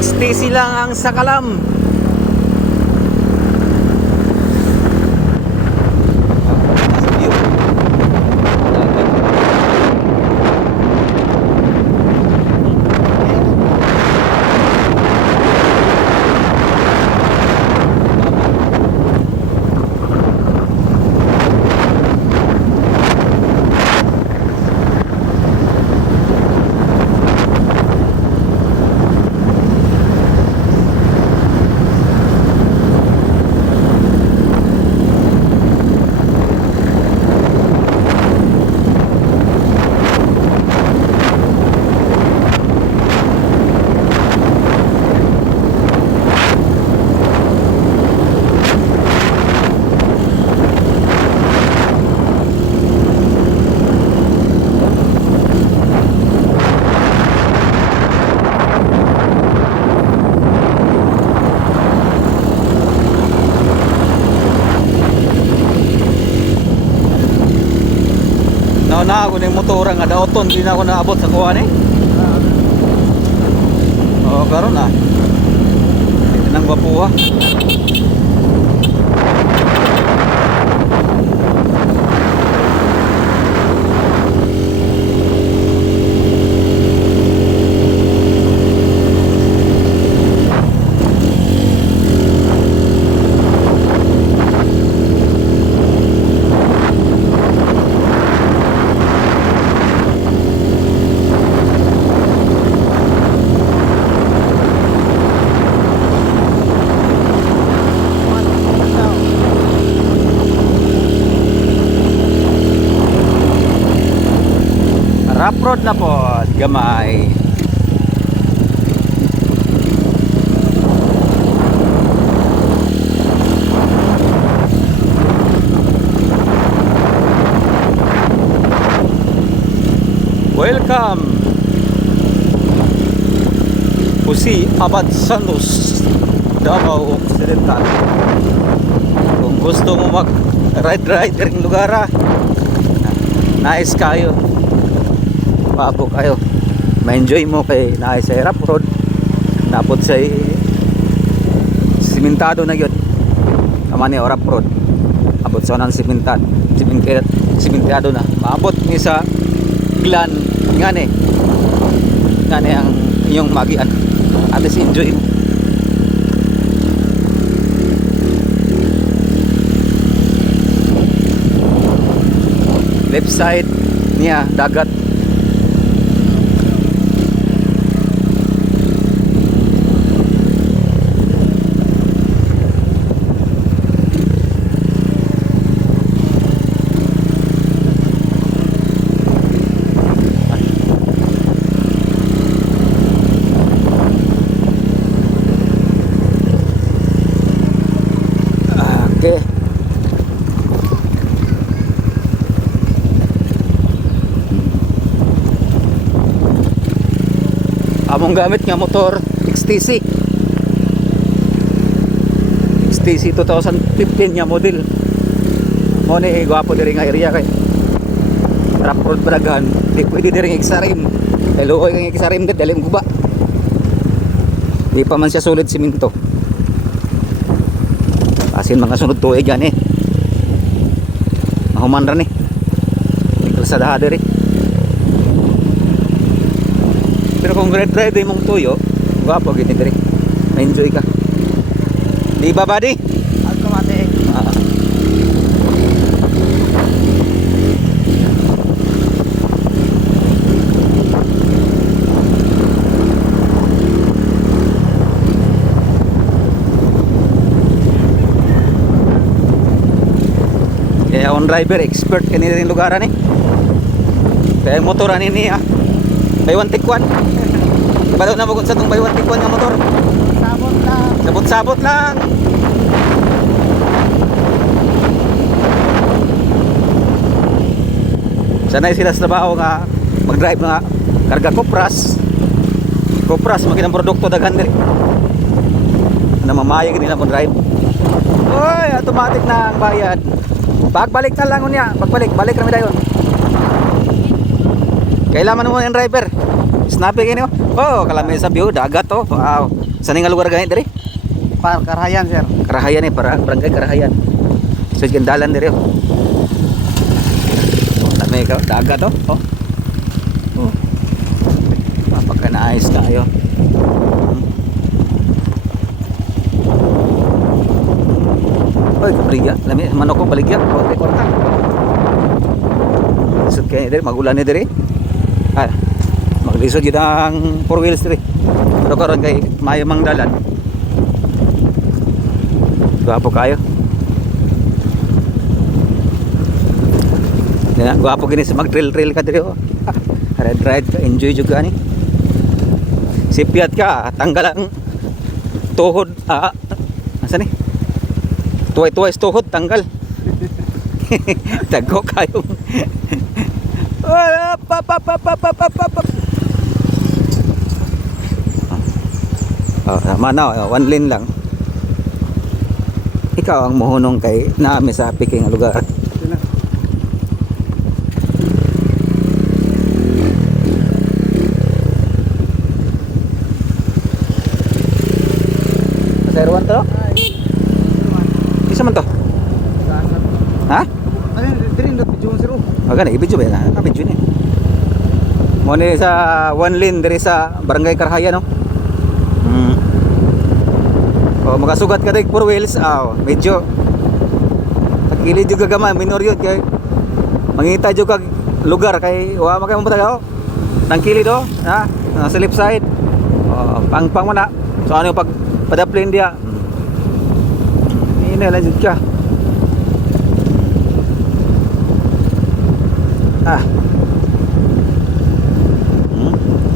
XTC lang ang sakalam. Nasa view. Na ako ng motora nga daoton, di na ako naabot sa kuha ni. Oo, karon na. Hindi nang bapuha. Rough road na po, gamay. Welcome Pusi Abad Santos, Davao Occidental. Kung gusto mo mag ride ring lugar, nice kayo. Paabot kayo, ma-enjoy mo kay naay sa rough road, napod sa simentado na yun. Tama niya rough road, abot sa nang simentado na, maabot ni sa glan ngani ang inyong magian, at least enjoy mo. Left side niya dagat. Okay. Among gamit nga motor XTC 2015 nga model. Mo ni gwapo diri nga area kay rough road balagan, di pwede diri nga XRM. Luoy kang XRM dit dalim guba. Di pa man siya sulit simento. Asin mga sunod tuig yan mahuman rin tingkal sa daha diri. Pero kung red drive mong tuyo, gwapo gini diri, ma-enjoy ka, di ba buddy? Automatic. Kaya on driver expert kanina rin lugaran kaya motoran ini buy one take one. Balo na mo kung sa itong buy one take one nga motor, Sabot lang. sabot lang. Sanay sila sa trabaho nga mag-drive nga karga Cupras makinang produkto daghan diri na mamayag nila mo drive. Oy, automatic na ang bayad. Pagbalik na lang unya, balik kami dayon. Kailangan mo yung driver. Snappy kayo. Oh, kalami sa view, dagat oh. Wow. Saan nga lugar ganit diri? Par Karahayan, sir. Karahayan eh, para barangay Karahayan. So gandalan diri oh. Oh, lami ka, dagat oh. Oh. Oh. Napaka-nice tayo. Oy, kapriya, lami manok ko baligya, konti korta. Lisod kayo diri, magulan ni diri. Ah, maglisod yun ang 4 wheels diri. Pero karon kay mayo mang dalan. Gwapo kayo. Yan, gwapo gini sa mag-trail ka diri oh. Ride ka, enjoy juga ni. Sipiat ka, tanggal ang tuhod. Asa ni? Tuway-tuway sa tuhod, tanggal. Tago kayong. Mana, one lane lang. Ikaw ang muhunong kay naami sa piking lugar. Pasayruan to? Isa man to? Ha? Ano yun? Diri, not video, sir. Gani, ibidyo ba yan? Ibidyo ni. Mo ni sa one lane diri sa Barangay Karahayan no. O magasugat ka dig 4 wheels, medyo tagilid juga gamay minor yun kay mangita jud kag lugar kay wa makay mo bataw. Nang kilid do, ha? Sa left side. Pang mo na. So ano yung pag padaplin dia? Ini lanjut ka.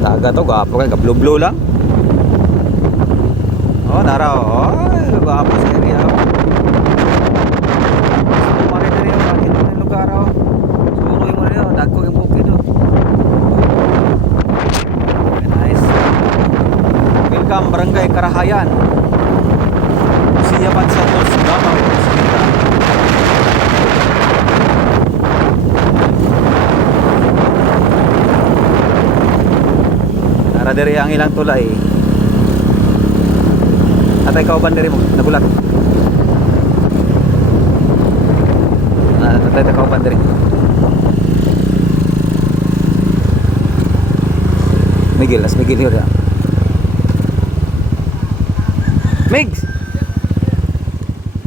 Taga to, gwapo ka, blue lang. Oh, naraw. Oh, gwapo sa area. Sumari na rin, bakit mo yung lugar, oh. Suruy mo na rin, dagko yung bukid, oh. Nice. Welcome, Barangay Karahayan. Siyapan sa Tos, Gamaw, Sinita. Nara diri ang ilang tulay. Atay kauban diri mo nagulat. Atay kauban diri. Miguel yun. Migs.